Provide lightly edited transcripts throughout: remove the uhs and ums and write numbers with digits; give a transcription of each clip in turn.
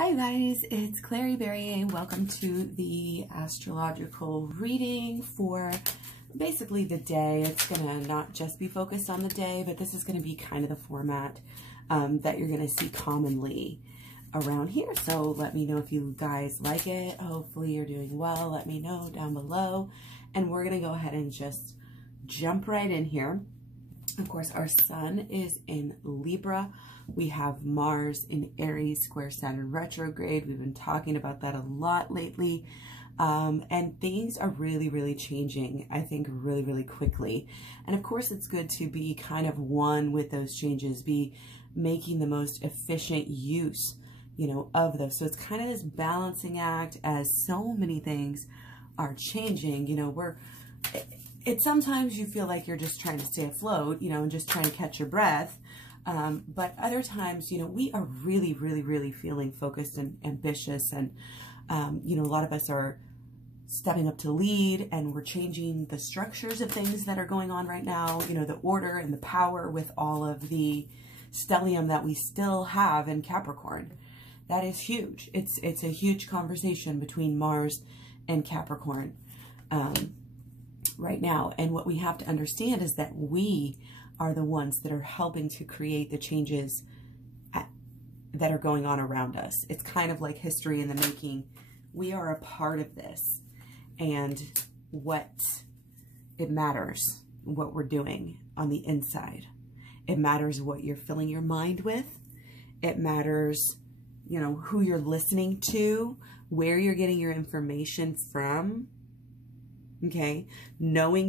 Hi guys, it's Klaireeberry. Welcome to the astrological reading for basically the day. It's going to not just be focused on the day, but this is going to be kind of the format that you're going to see commonly around here. So let me know if you guys like it. Hopefully you're doing well. Let me know down below. And we're going to go ahead and just jump right in here. Of course, our sun is in Libra. We have Mars in Aries, square Saturn retrograde. We've been talking about that a lot lately. And things are really changing, I think, really quickly. And of course, it's good to be kind of one with those changes, be making the most efficient use, of those. So it's kind of this balancing act as so many things are changing. It's sometimes you feel like you're just trying to stay afloat, and just trying to catch your breath. But other times, we are really feeling focused and ambitious. And, a lot of us are stepping up to lead, and we're changing the structures of things that are going on right now, the order and the power with all of the stellium that we still have in Capricorn. That is huge. It's a huge conversation between Mars and Capricorn right now. And what we have to understand is that we are the ones that are helping to create the changes that are going on around us. It's kind of like history in the making. We are a part of this, and it matters what we're doing on the inside. It matters what you're filling your mind with. It matters, who you're listening to, where you're getting your information from. Okay,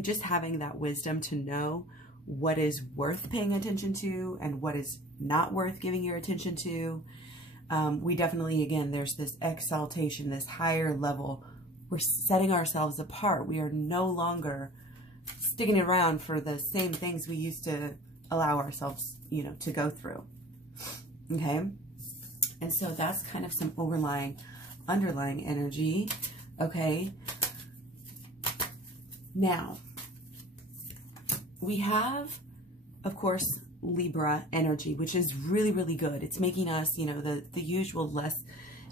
just having that wisdom to know what is worth paying attention to and what is not worth giving your attention to. We definitely, again, there's this exaltation, this higher level. We're setting ourselves apart. We are no longer sticking around for the same things we used to allow ourselves, to go through. Okay, and so that's kind of some underlying energy. Okay. Now, we have, of course, Libra energy, which is really good. It's making us, the usual less,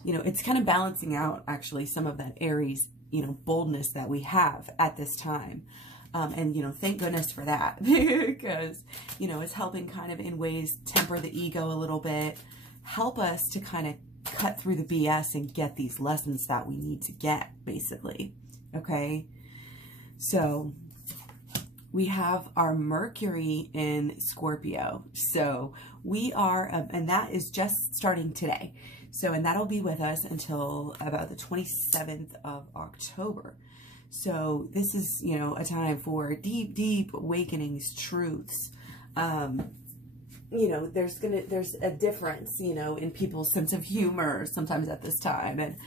it's kind of balancing out actually some of that Aries, boldness that we have at this time. And, thank goodness for that because, it's helping kind of in ways temper the ego a little bit, help us to kind of cut through the BS and get these lessons that we need to get, basically. Okay. So we have our Mercury in Scorpio. So we are, and that is just starting today. So, and that'll be with us until about the 27th of October. So this is, a time for deep awakenings, truths. There's a difference, in people's sense of humor sometimes at this time. And,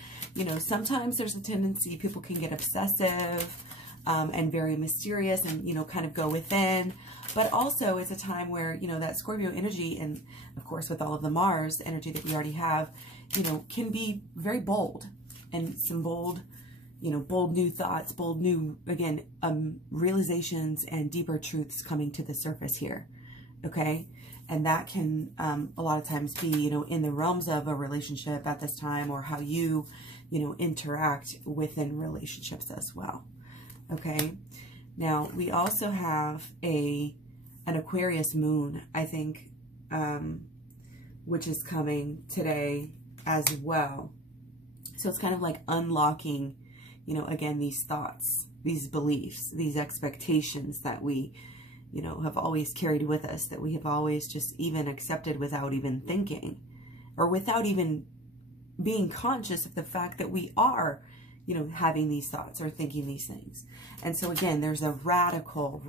sometimes there's a tendency people can get obsessive, and very mysterious and, kind of go within. But also it's a time where, that Scorpio energy, and of course with all of the Mars energy that we already have, can be very bold, and some bold new thoughts, bold new, again, realizations and deeper truths coming to the surface here. Okay. And that can, a lot of times be, in the realms of a relationship at this time, or how you, interact within relationships as well. Okay, now we also have an Aquarius moon, I think, which is coming today as well. So it's kind of like unlocking, again, these thoughts, these beliefs, these expectations that we, have always carried with us, that we have always just even accepted without even thinking, or without even being conscious of the fact that we are having these thoughts or thinking these things. And so again, there's a radical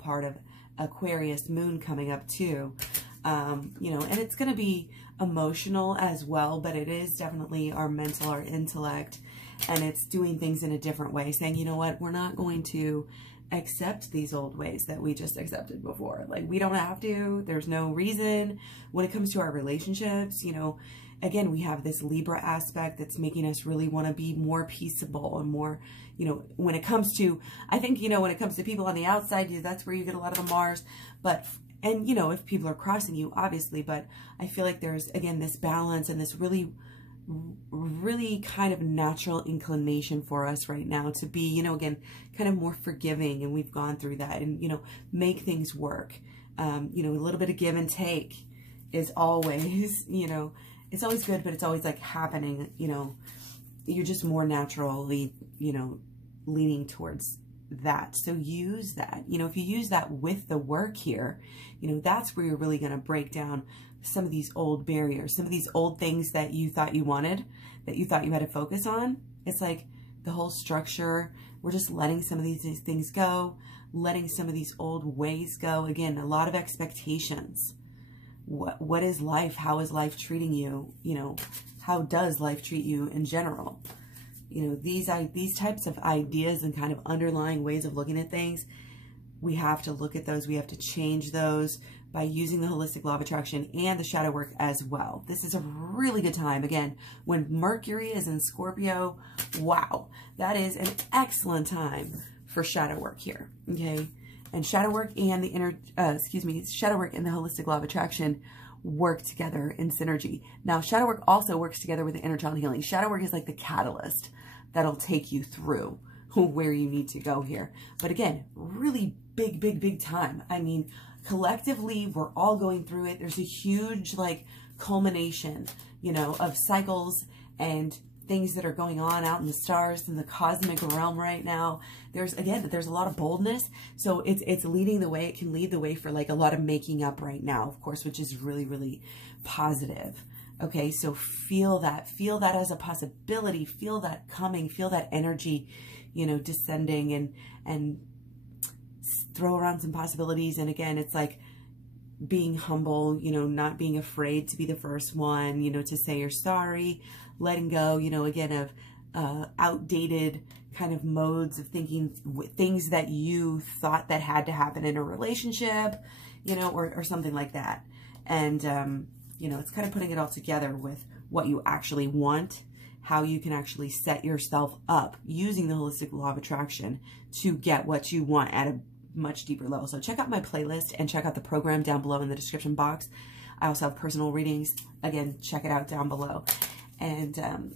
part of Aquarius moon coming up too. And it's going to be emotional as well, but it is definitely our mental, our intellect, and it's doing things in a different way, saying, you know what, we're not going to accept these old ways that we just accepted before. Like, we don't have to, there's no reason. When it comes to our relationships, again, we have this Libra aspect that's making us really want to be more peaceable and more, when it comes to, I think, when it comes to people on the outside, that's where you get a lot of the Mars. But And, you know, if people are crossing you, obviously, but I feel like there's, again, this balance and this really kind of natural inclination for us right now to be, you know, again, kind of more forgiving. And we've gone through that and, you know, make things work. You know, a little bit of give and take is always, you know, it's always good, but it's always like happening, you know, you're just more naturally, you know, leaning towards that. So use that, you know, if you use that with the work here, you know, that's where you're really going to break down some of these old barriers, some of these old things that you thought you wanted, that you thought you had to focus on. It's like the whole structure. We're just letting some of these things go, letting some of these old ways go. Again, a lot of expectations. What is life? How is life treating you? You know, how does life treat you in general? You know, these types of ideas and kind of underlying ways of looking at things, we have to look at those. We have to change those by using the holistic law of attraction and the shadow work as well. This is a really good time. Again, when Mercury is in Scorpio, wow, that is an excellent time for shadow work here. Okay. And shadow work and the shadow work and the holistic law of attraction work together in synergy. Now, shadow work also works together with the inner child healing. Shadow work is like the catalyst that'll take you through where you need to go here. But again, really big time. I mean, collectively, we're all going through it. There's a huge like culmination, you know, of cycles and things that are going on out in the stars and the cosmic realm right now. There's a lot of boldness. So it's leading the way. It can lead the way for like a lot of making up right now, of course, which is really positive. Okay. So feel that as a possibility, feel that coming, feel that energy, you know, descending and throw around some possibilities. And again, it's like being humble, you know, not being afraid to be the first one, you know, to say you're sorry, letting go, you know, again, of outdated kind of modes of thinking, things that you thought that had to happen in a relationship, you know, or something like that. And, you know, it's kind of putting it all together with what you actually want, how you can actually set yourself up using the holistic law of attraction to get what you want at a much deeper level. So check out my playlist and check out the program down below in the description box. I also have personal readings. Again, check it out down below. And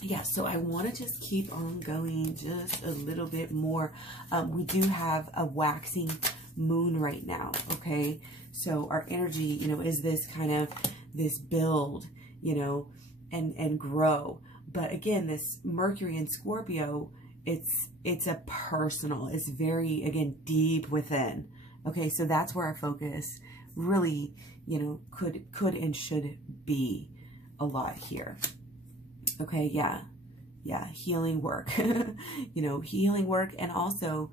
yeah, so I want to just keep on going just a little bit more. We do have a waxing moon right now, okay? So our energy, you know, is this kind of this build, you know, and grow. But again, this Mercury in Scorpio, it's a personal, it's very, again, deep within. Okay, so that's where our focus really, you know, could and should be a lot here. Okay, yeah, healing work, you know, healing work. And also,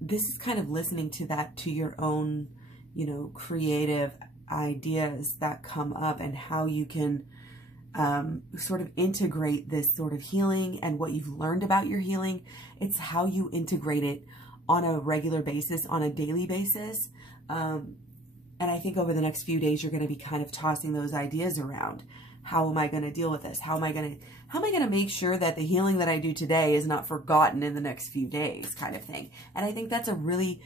this is kind of listening to that, to your own, you know, creative ideas that come up and how you can sort of integrate this sort of healing and what you've learned about your healing. It's how you integrate it on a regular basis, on a daily basis. And I think over the next few days, you're going to be kind of tossing those ideas around. How am I going to deal with this? How am I going to make sure that the healing that I do today is not forgotten in the next few days, kind of thing. And I think that's a really,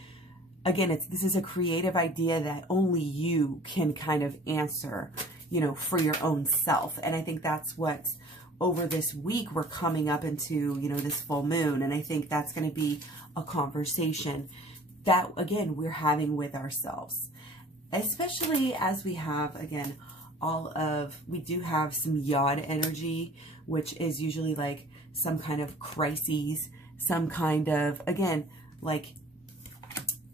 again, this is a creative idea that only you can kind of answer, you know, for your own self. And I think that's what over this week we're coming up into, you know, this full moon. And I think that's going to be a conversation that, again, we're having with ourselves, especially as we have, again, we do have some yod energy, which is usually like some kind of crises, some kind of, again, like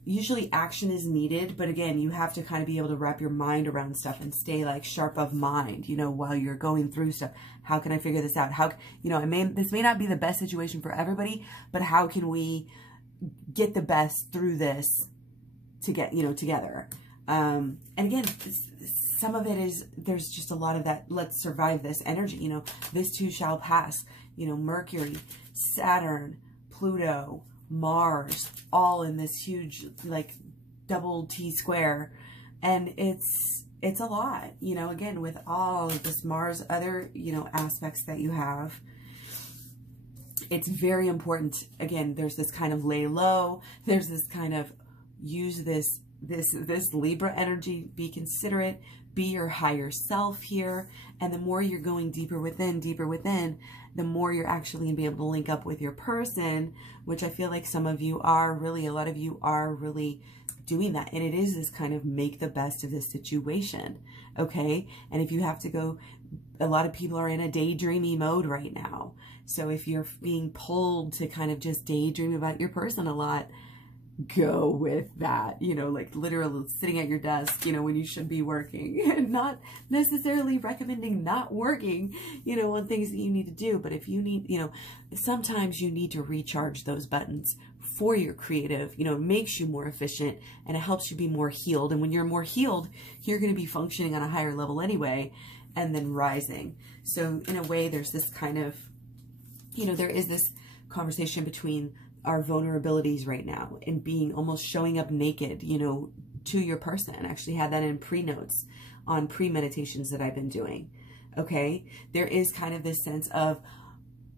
usually action is needed, but again, you have to kind of be able to wrap your mind around stuff and stay like sharp of mind, you know, while you're going through stuff. How can I figure this out? How, you know, this may not be the best situation for everybody, but how can we get the best through this to get, you know, together? And again, some of it is, there's just a lot of that, let's survive this energy, you know, this too shall pass, you know, Mercury, Saturn, Pluto, Mars, all in this huge, like, double T square. And it's a lot, you know, again, with all of this Mars, other, you know, aspects that you have. It's very important. Again, there's this kind of lay low. There's this kind of use this this Libra energy. Be considerate, be your higher self here. And the more you're going deeper within, the more you're actually going to be able to link up with your person, which I feel like some of you are really, a lot of you are really doing that. And it is this kind of make the best of this situation. Okay. And if you have to go, a lot of people are in a daydreamy mode right now. So if you're being pulled to kind of just daydream about your person a lot, go with that, you know, like literally sitting at your desk, you know, when you should be working, and not necessarily recommending not working, you know, on things that you need to do. But if you need, you know, sometimes you need to recharge those buttons for your creative, you know, it makes you more efficient and it helps you be more healed. And when you're more healed, you're going to be functioning on a higher level anyway, and then rising. So in a way, there's this kind of, you know, there is this conversation between our vulnerabilities right now and being almost showing up naked, you know, to your person. I actually had that in pre-notes on pre-meditations that I've been doing. Okay. There is kind of this sense of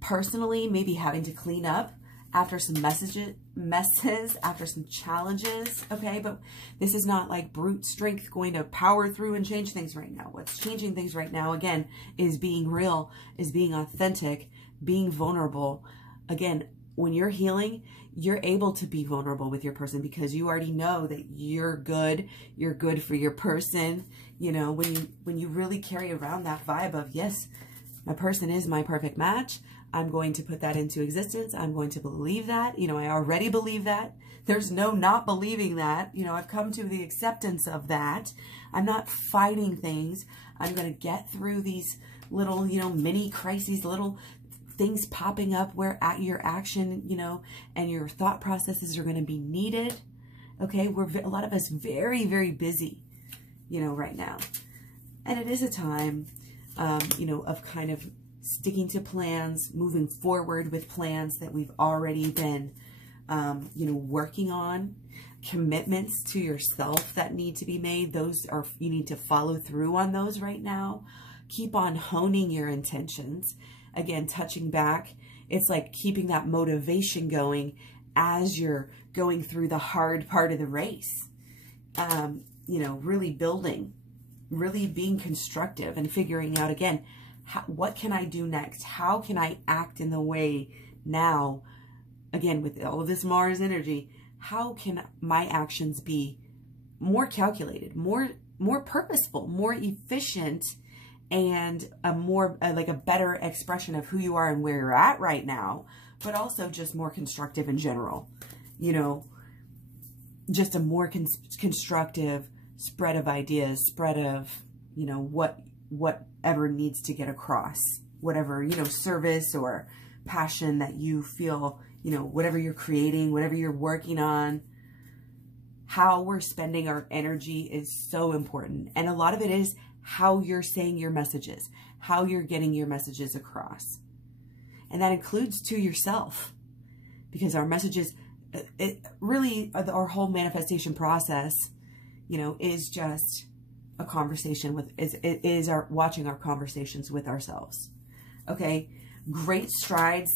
personally maybe having to clean up after some messes, after some challenges. Okay. But this is not like brute strength going to power through and change things right now. What's changing things right now, again, is being real, is being authentic, being vulnerable. Again, when you're healing, you're able to be vulnerable with your person because you already know that you're good for your person. You know, when you really carry around that vibe of, yes, my person is my perfect match. I'm going to put that into existence. I'm going to believe that. You know, I already believe that. There's no not believing that. You know, I've come to the acceptance of that. I'm not fighting things. I'm going to get through these little, you know, mini crises, little things popping up where at your action, you know, and your thought processes are going to be needed. Okay. We're a lot of us very, very busy, you know, right now. And it is a time, you know, of kind of sticking to plans, moving forward with plans that we've already been, you know, working on, commitments to yourself that need to be made. Those are, you need to follow through on those right now. Keep on honing your intentions. Again, touching back, it's like keeping that motivation going as you're going through the hard part of the race. You know, really building, really being constructive and figuring out, again, what can I do next? How can I act in the way now, again, with all of this Mars energy, how can my actions be more calculated, more purposeful, more efficient, and a more like a better expression of who you are and where you're at right now, but also just more constructive in general, you know, just a more constructive spread of ideas, spread of, you know, whatever needs to get across, whatever, you know, service or passion that you feel, you know, whatever you're creating, whatever you're working on. How we're spending our energy is so important. And a lot of it is how you're saying your messages, how you're getting your messages across. And that includes to yourself, because our messages, it really, our whole manifestation process, you know, is just a conversation with, is our watching our conversations with ourselves. Okay. Great strides,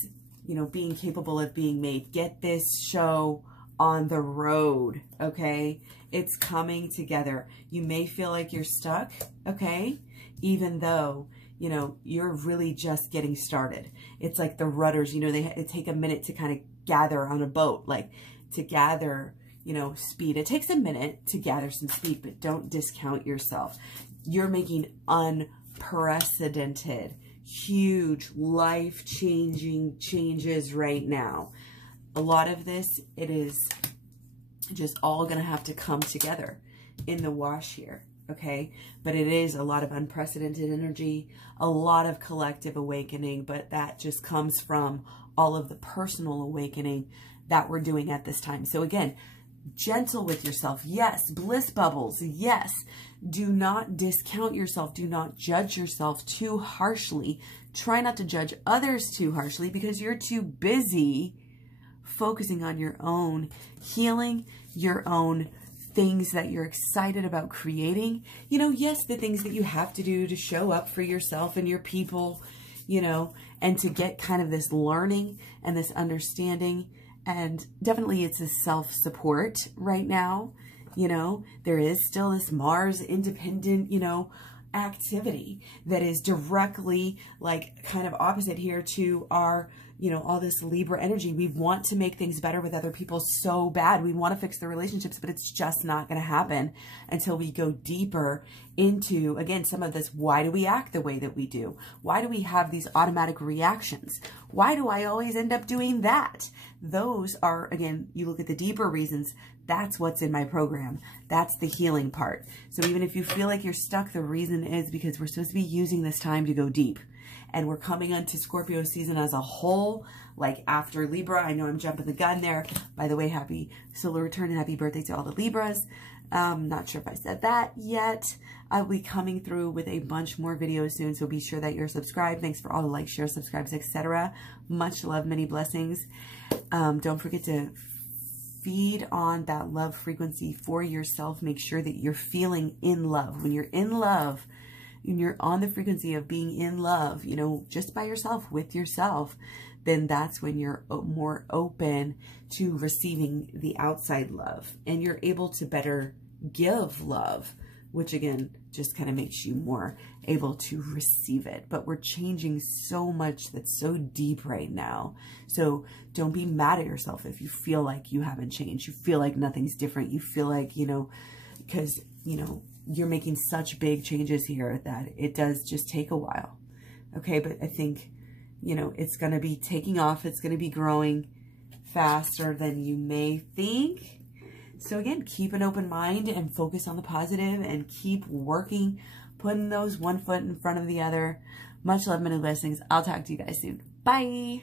you know, being capable of being made. Get this show on the road. Okay. It's coming together. You may feel like you're stuck. Okay. Even though, you know, you're really just getting started. It's like the rudders, you know, they take a minute to kind of gather on a boat, like to gather, you know, speed. It takes a minute to gather some speed, but don't discount yourself. You're making unprecedented, huge, life-changing changes right now. A lot of this, it is just all going to have to come together in the wash here. Okay. But it is a lot of unprecedented energy, a lot of collective awakening, but that just comes from all of the personal awakening that we're doing at this time. So again, gentle with yourself. Yes. Bliss bubbles. Yes. Do not discount yourself. Do not judge yourself too harshly. Try not to judge others too harshly because you're too busy focusing on your own healing, your own things that you're excited about creating. You know, yes, the things that you have to do to show up for yourself and your people, you know, and to get kind of this learning and this understanding. And definitely it's a self-support right now. You know, there is still this Mars independent, you know, activity that is directly like kind of opposite here to our, you know, all this Libra energy. We want to make things better with other people so bad. We want to fix the relationships, but it's just not going to happen until we go deeper into, again, some of this. Why do we act the way that we do? Why do we have these automatic reactions? Why do I always end up doing that? Those are, again, you look at the deeper reasons. That's what's in my program. That's the healing part. So even if you feel like you're stuck, the reason is because we're supposed to be using this time to go deep. And we're coming onto Scorpio season as a whole, like after Libra. I know I'm jumping the gun there. By the way, happy solar return and happy birthday to all the Libras. Not sure if I said that yet. I'll be coming through with a bunch more videos soon, so be sure that you're subscribed. Thanks for all the likes, shares, subscribes, etc. Much love, many blessings. Don't forget to feed on that love frequency for yourself. Make sure that you're feeling in love. When you're in love, and you're on the frequency of being in love, you know, just by yourself, with yourself, then that's when you're more open to receiving the outside love. And you're able to better give love, which again, just kind of makes you more able to receive it. But we're changing so much that's so deep right now. So don't be mad at yourself if you feel like you haven't changed. You feel like nothing's different. You feel like, you know, because, you know, you're making such big changes here that it does just take a while. Okay, but I think, you know, it's going to be taking off. It's going to be growing faster than you may think. So again, keep an open mind and focus on the positive and keep working, putting those one foot in front of the other. Much love, many blessings. I'll talk to you guys soon. Bye.